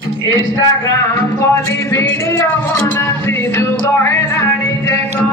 Instagram koli video banati jugo helani jeko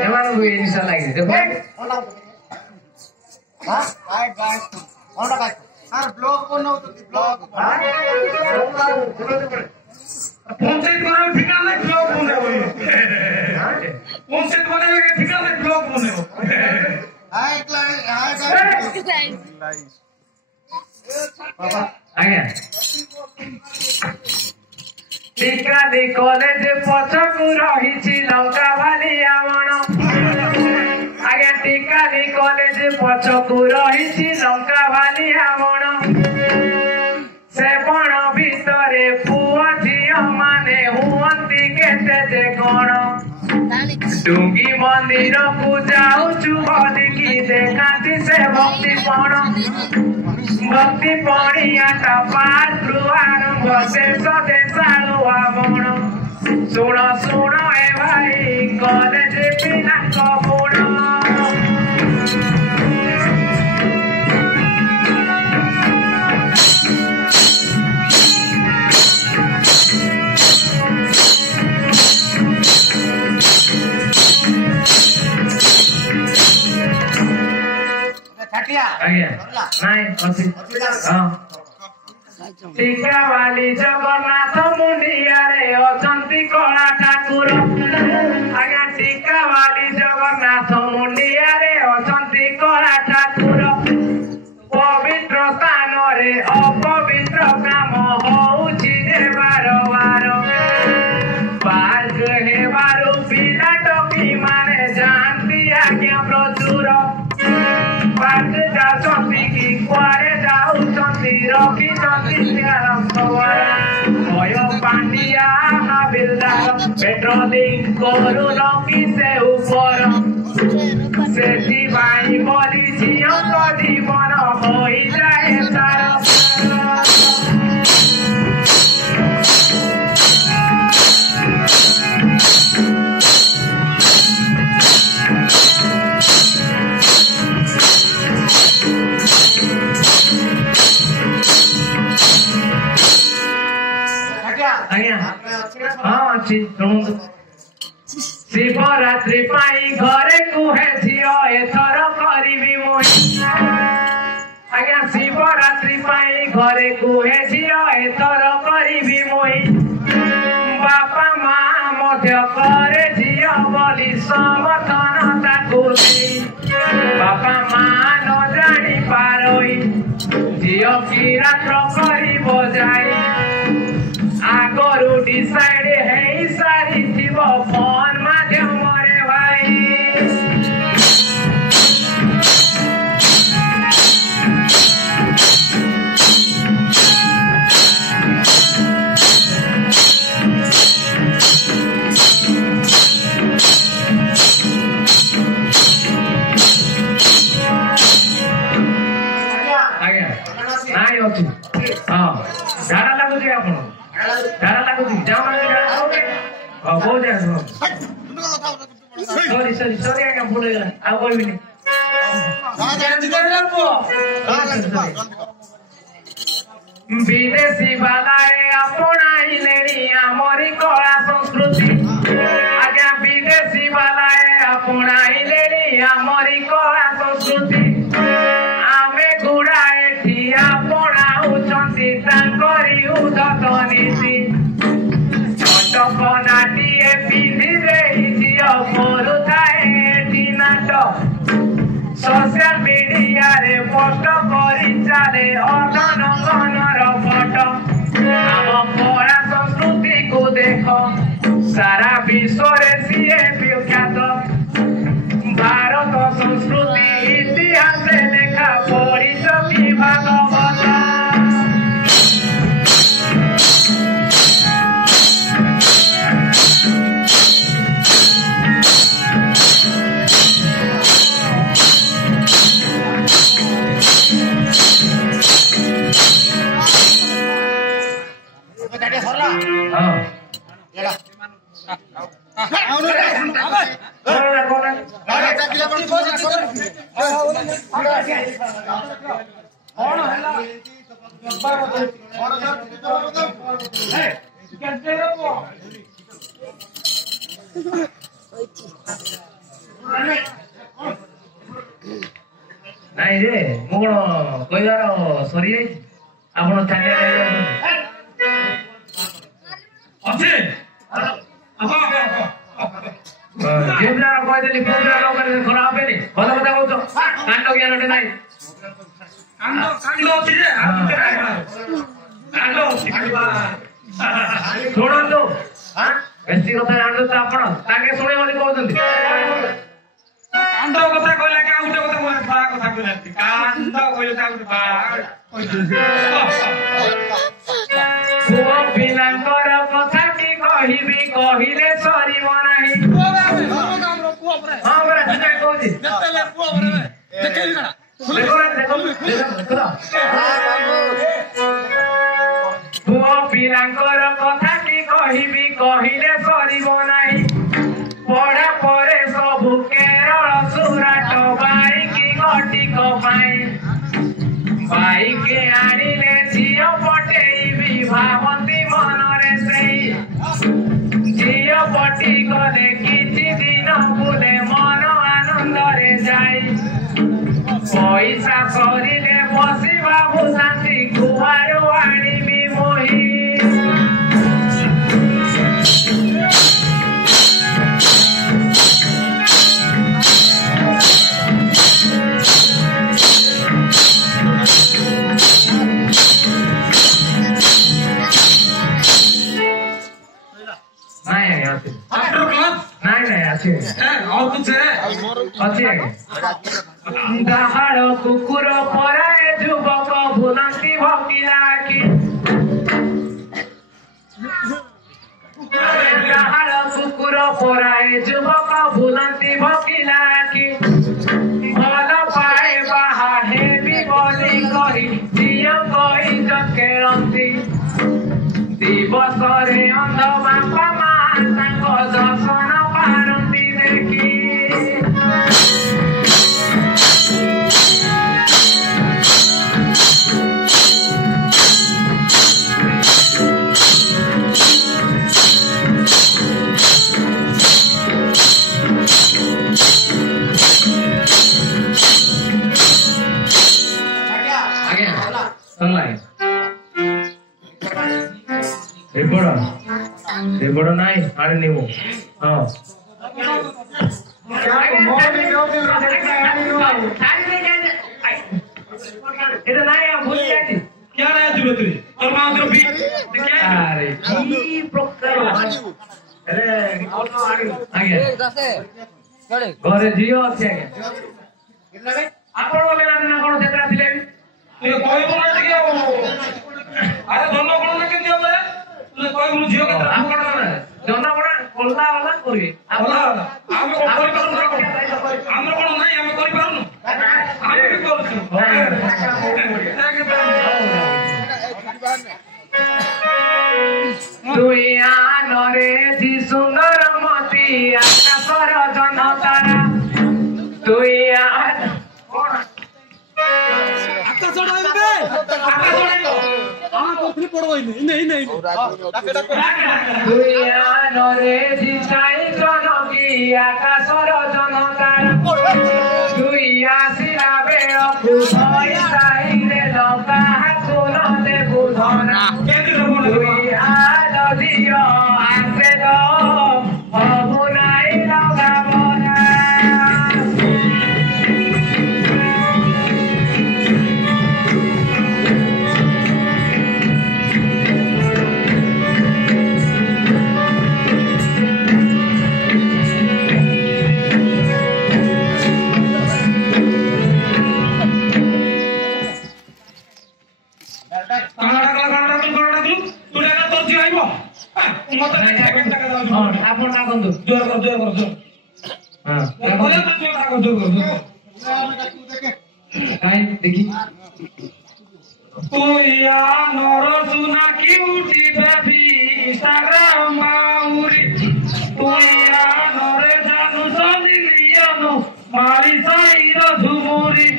emang gue ini salah lagi deh हाँ guide guide कौन सा guide हाँ blog कौन हो तो ब्लॉग हाँ कौन से तुम्हारे ठिकाने ब्लॉग बोले हो कौन से तुम्हारे ठिकाने ब्लॉग बोले हो हाय गाइड आगे टिकाली कॉलेज पछकु रहिछि लंका वाली आवण आगे टिकाली कॉलेज पछकु रहिछि लंका वाली आवण से बण भितरे पुआ झियो माने हुअंती केते जे कोण डुंगी मंदिर को जाऊछु बोलिकी देखाती से भक्ति पणियाटा पात्रु आरंभ शेष देशालु आवण शुण शुण ए भाई कॉलेज पिला कबुण टीका वाली जगन्नाथ मुंडिया रे अछंती कला ठाकुर आज्ञा टीका वाली जगन्नाथ मुंडिया रे अछंती कला ठाकुर पवित्र स्थान रे अपवित्र काम होउछि जे बार बार बाज हेबारु पिला टोकी माने जानती आज्ञा प्रचुर बाज जासंती की कुआरे जाउछंती रखिछंती भय पांडिया हाबिलदार पेट्रोलिंग करू रखी से ऊपर सेथिपाई बोली झियों जीवन होई जाए सारा शिवरात्रि पाई घरे कुहे झियो एथर करिबी मोहि आज्ञा शिवरात्रि पाई घरे कुहे झियो एथर करिबी मोहि बापा मा मध्य करे झियो बोली समर्थन ताकु देई बापा मा न जानी पारोई झियो की रात्र करिब जाई आगरू डिसाइड है सारी थी वो फोन माध्यम रे भाई आज्ञा नाई अछि हां झाड़ा लागुछि आपण झाड़ा लागुछि जाओ हां बहुत है सॉरी आज्ञा भूल गया आ कोई भी नहीं विदेशी बालाए अपनाई लेनी आमरी कला संस्कृति आज्ञा विदेशी बालाए अपनाई लेनी आमरी कला संस्कृति आमे गुड़ाए ठिया पणाउछंती तांकरी उदत नीति छटकनाटीए पिंधि देई झियो करुथाए एठी नाट सोशल मीडिया रे पोस्ट करी चाले अननगनर फोटो आम कला संस्कृति को देख सारा विश्व रे सीए विख्यात भारत संस्कृति इतिहास लेखा पढ़िछ कि भागवत କଣ ହେଲା କେତେ ଦେବ ନାଇଁ ରେ ମୁଁ କଣ କହିବାର ସରିଯାଇଛି ଆପଣ ଚାଲିଆ ଅଛି ଝିଅ ପିଲା କହିଦେଲି ପୁଅ ପିଲା ଖରାପ ହେବେନି ଭଲ କଥା କହୁଛ କାଣ୍ଡ ଜ୍ଞାନଟେ ନାହିଁ କାଣ୍ଡ ଅଛି ଯେ କାଣ୍ଡ ଅଛି ଶୁଣନ୍ତୁ ବେଶୀ କଥା ଜାଣନ୍ତୁ ତ ଆପଣ ତାଙ୍କେ ଶୁଣେ ବୋଲି କହୁଛନ୍ତି କାଣ୍ଡ କଥା କହିଲା କି ଆଉ ଗୋଟେ କଥା କହିଲା ବାହା କଥା କହିଲା କାଣ୍ଡ କହିଲେ ଆଉ ଗୋଟେ ପୁଅ ପିଲାଙ୍କର କଥାଟି କହିବି କହିଲେ ସରିବ ନାହିଁ ହଁ ପରା ସେଥିପାଇଁ କହୁଛି ପୁଅ ପିଲାଙ୍କର କଥାଟି କହିବି କହିଲେ ସରିବ ନାହିଁ ପଢା ପରେ ସବୁ କେରଳ ସୁରାଟ ବାଇକି ଘଟିକ ପାଇଁ ବାଇକି ଆଣିଲେ ଝିଅ ପଟେଇବି ଭାବନ୍ତି ମନରେ ସେଇ ଝିଅ ପଟି ଗଲେ କିଛି ଦିନ ବୁଲେ ମନ ଆନନ୍ଦରେ ଯାଇ ପଇସା ସରିଲେ ବସିବା ଭୂଷାନ୍ତି କୁଆରୁ ଆଣିବି ମୋହି ଡାହାଳ କୁକୁର ପରାଏ ଯୁବକ ଭୁଲନ୍ତି ଭକିଲା କି ଡାହାଳ କୁକୁର ପରାଏ ଯୁବକ ଭୁଲନ୍ତି ଭକିଲା କି ଭଲ ପାଏ ବାହା ହେବି ବୋଲି କହି ଝିଅ କହି ଖେଳନ୍ତି ଦିବସରେ ଅନ୍ଧ ବାପା ମା ତାଙ୍କ ଦର୍ଶନ ପାରନ୍ତି ଦେଖି ବଡ ନାଇଁ ଆଣିନି ମୁଁ ହଁ এটা নাই ভুলে যাচ্ছি কেন আসবে তুই তোর মা তোর বি আরে কি প্রকার আরে আগে ঘরে ঝিও আছে আগে ଆପଣ ବୋଲେ ନା କଣ ଯାତ୍ରା ଥିଲେ তুই কইব না ঠিক আরে ধন্য কোন না কেন হবে তুই কইব ঝিও কে ଆପଣ জনা বড় কললা वाला করি আমরা আমি কোন করি পারু না আমরা কোন নাই আমি করি পারু না আমি কি করছি তুই আনরে জি সুন্দর মতি আকাশর জনতারা তুই নরে দিশাই জনকি আকাশর জনতারা তুই আসিলা বেড়কু সাইরে লঙ্কা হাতুন দেবু ধরা তুই আজ ঝিও আসে হবু নাই লগাবনা ଆପଣ ଡାକନ୍ତୁ ଜୋର କାଇଁ ଦେଖି তুইয়া নরসুনা কিউটি বেবি ইনস্টাগ্রাম মাউরি তুইয়া নরে জানু সলিলিয়নো মারি সাইর ঝুমুরি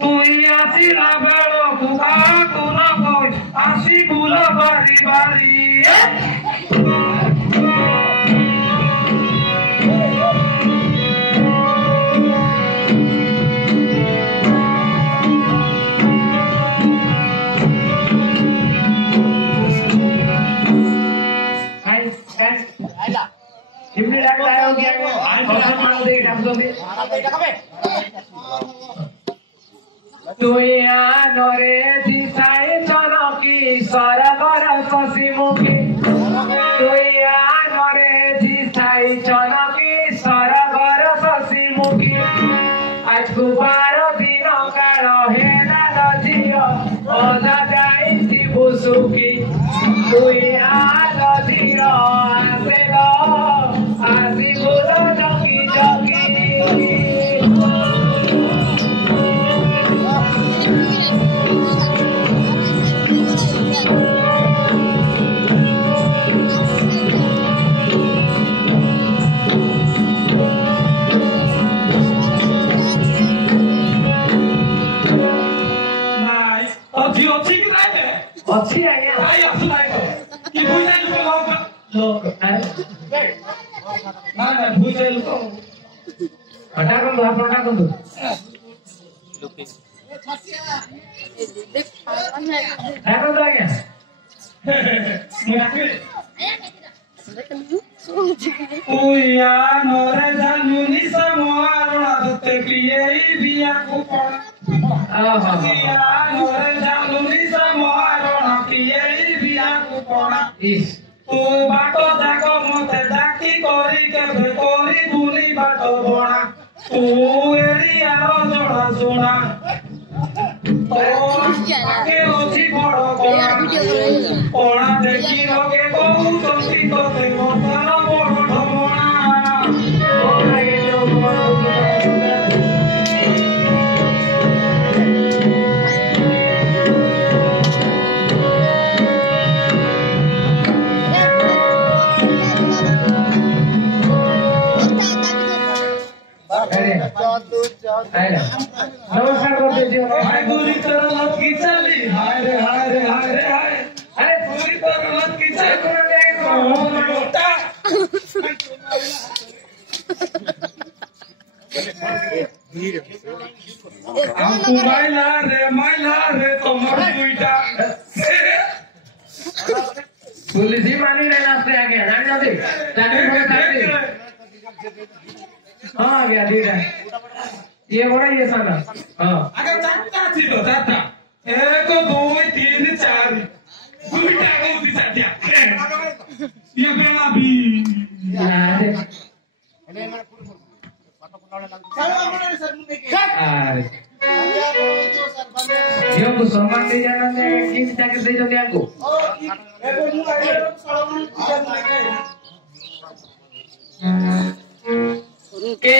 তুইয়া ଆସିଲା ବେଳକୁ କାକୁର କହି ଆସି ବୁଲ ବାରି ବାରି चिमनी लगता है क्या तुया नरे दिशाई चनकी सरगर शशिमुखी तुया नरे दिशाई चनकी सरगर शशिमुखी आज कुबार दिन काल हेला नझियो अदा जाई बुसुकी तुया नझियो आसेलो आसी बुलो जकी जकी अच्छी है क्या? आई असलाई तो कि भूजा लोग ना भूजा लोग हटा कर दो आप हटा कर दो हटा कर दो क्या उया नरे जानुनी समोआरोना दुते क्रिये बिया कुपन उया नरे जानुनी समोआरोना क्रिये बिया कुपन इस तू बाटो जाको मते डाकी करी केबे करी बुली बाटो बणा तू एरियारो जोड़ा सोना आके ओछि बड़ कोणा कोणा देखी लगे कहू तोती तोते मतार बड़ ढमणा नमस्कार कर दीजिए हाय पूरी तरह लत की चली हाय रे हाय रे हाय रे हाय अरे पूरी तरह लत की चली हमको माइला रे तुम्हारी दुईटा पुलिस ही मानी रहना से आगे ना जाते हाँ गया धीरे ये हो रहा है ये साला हाँ अगर चाचा थी तो चाचा एक दो तीन चार दुईटा को भी चाचा ये बेला भी अरे यो को सम्मान दे जाना ने किस जाके दे जाते आपको के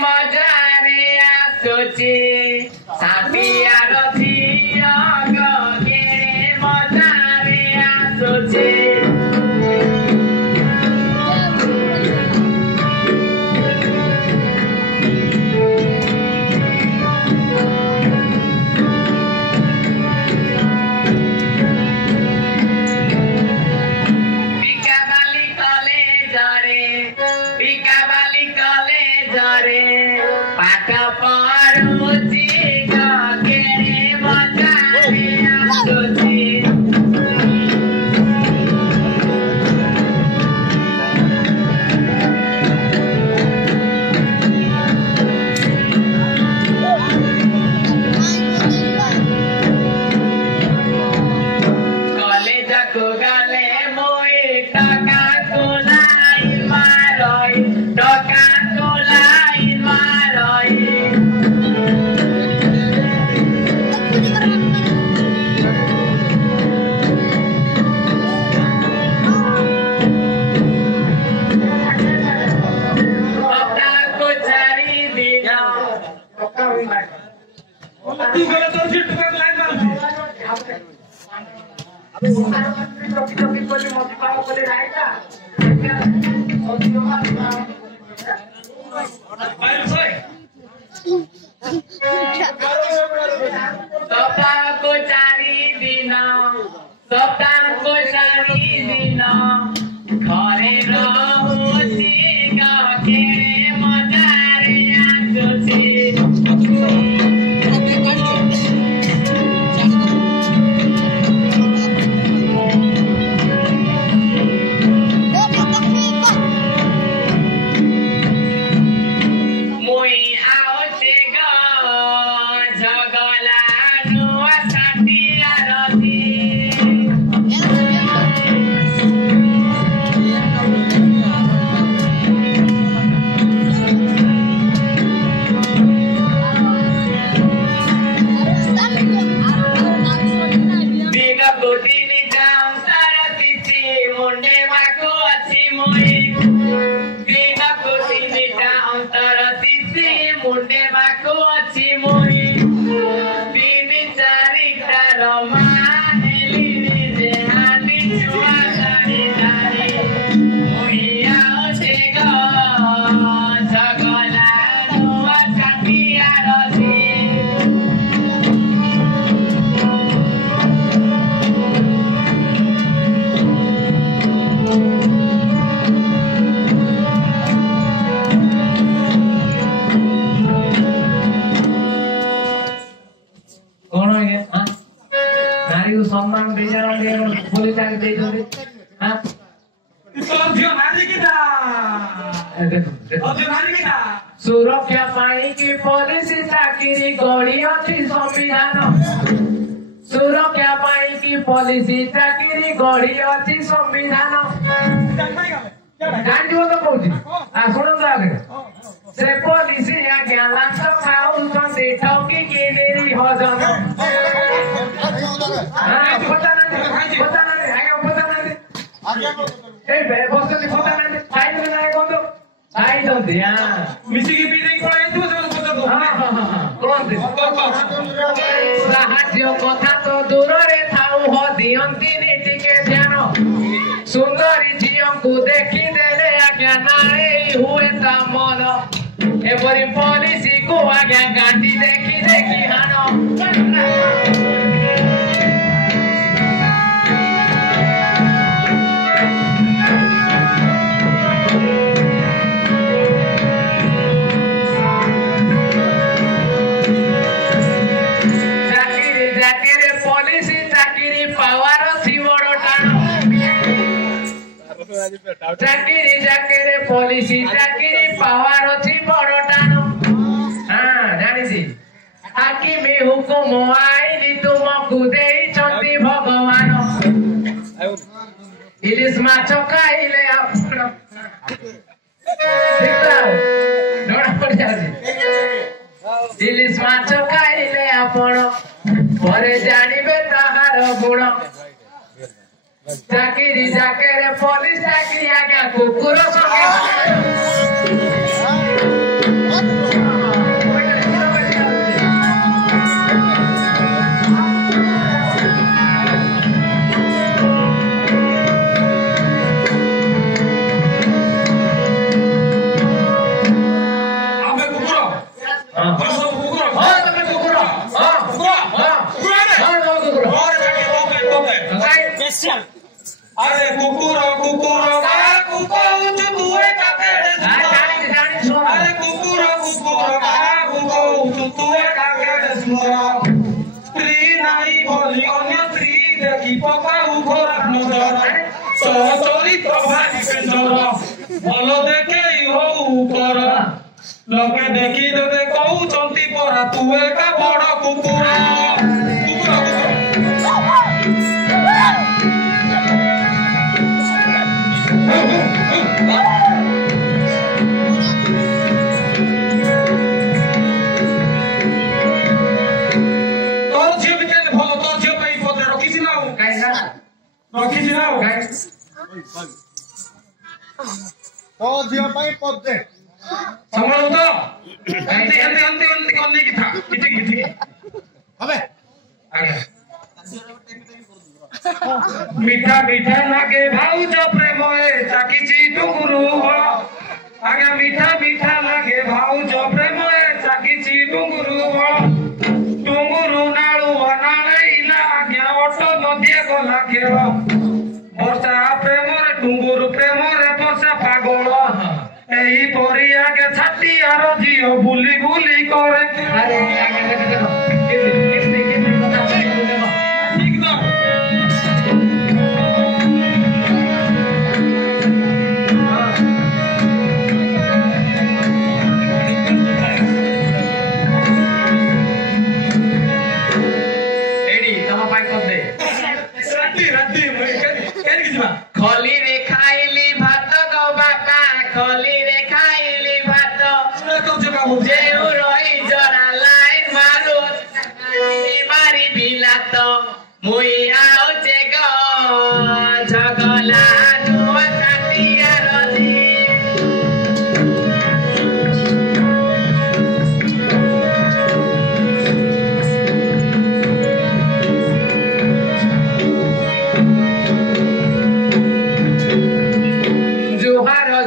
मजारे आसोचे सापिया रथिया गो के मजारे आसोचे Bye, नारी को सम्मान दे पुलिस आगे दे सुरक्षा पाई की पुलिस चाकरी गड़ी अच्छी संविधान सुरक्षा पाई की पुलिस चाकरी गड़ी अच्छी संविधान जानियो तो कहूँ शुणु आगे से पुलिस आज्ञा लांच खाऊंटे ठकी कि हजम पता कथा तो दूर था दियंती टिके ध्यान सुंदरी झील को देखीदे आज्ञा नारे हुए मन एपरी पुलिस को आज्ञा गांधी देखी देखी हान चाकरी पुलिस चाकरी पावर अच्छी बड़ टाण हाँ जानी आखि में हुकुम आईनी तुमको देइछंती भगवान इलिस माछ खाइले आपण डरा पड़ जाउछि इलिस माछ खाइले आपण परे जानिबे ताहार गुण चाकरी जाके पुलिस चाकरी आज्ञा कुकुर अरे कुकुर कुकुर अरे कुकुर कुकुर स्त्री नाई बोली अन्य स्त्री देखी पकाऊ खराब नजर चरित्र भारी पेंजर भल देखे हऊ कर लोके देखी दे कहउचंती परा तू एका बड़ कुकुर तो झील पाई पदे संभालो तो अंते करने की था किथे अबे आगे मीठा मीठा लागे भाउज प्रेम ए चाकीची टुंगुरु बळ आगे मीठा मीठा लागे भाउज प्रेम ए चाकीची टुंगुरु बळ टुंगुरु नाळू नाळैला आगे ऑटो नदिया गला खेळ वर्षा प्रेम रे टुंगुरु प्रेम रे वर्षा पागल एही परी आगे छाती आर जियो बुली बुली करे अरे आगे कितने कथा ठीक ना खली रे खाइली भात गो बापा खली रे खाइली भात जेउ रही जरा लाइन मारो मारी बिलात मुई आउचे गो झगला दुआ काटिया रजी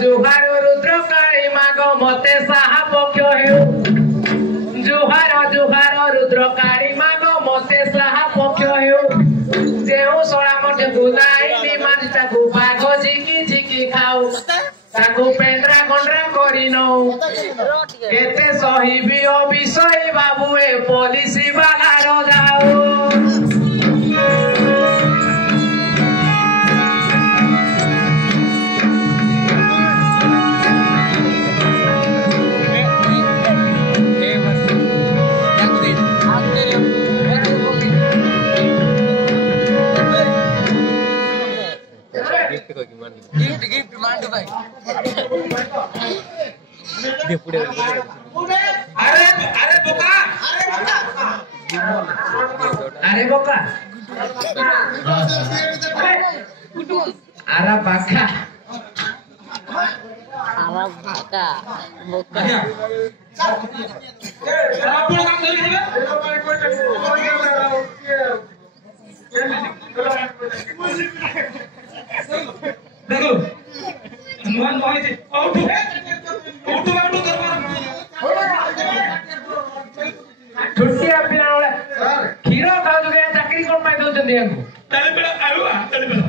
जुहार रुद्र काली माग मते साहा पक्ष हेउ जुहार रुद्र काली माग मते साहा पक्ष हेउ जेउ सळा मते बुलाई मारी ताकू बाग झिकी झिकी खाऊ ताकू पेंद्रा कंड्रा करी नऊ केते सहिबी अविषय बाबू ए पुलिस बालार जाऊ अरे बोका अरे बाका देखो नुआ नुआ है आउट छुट्टी आप खीरो खाओ जो चाकरी कौन पाई दो चंदी हमको तले बेला आलू तले बेला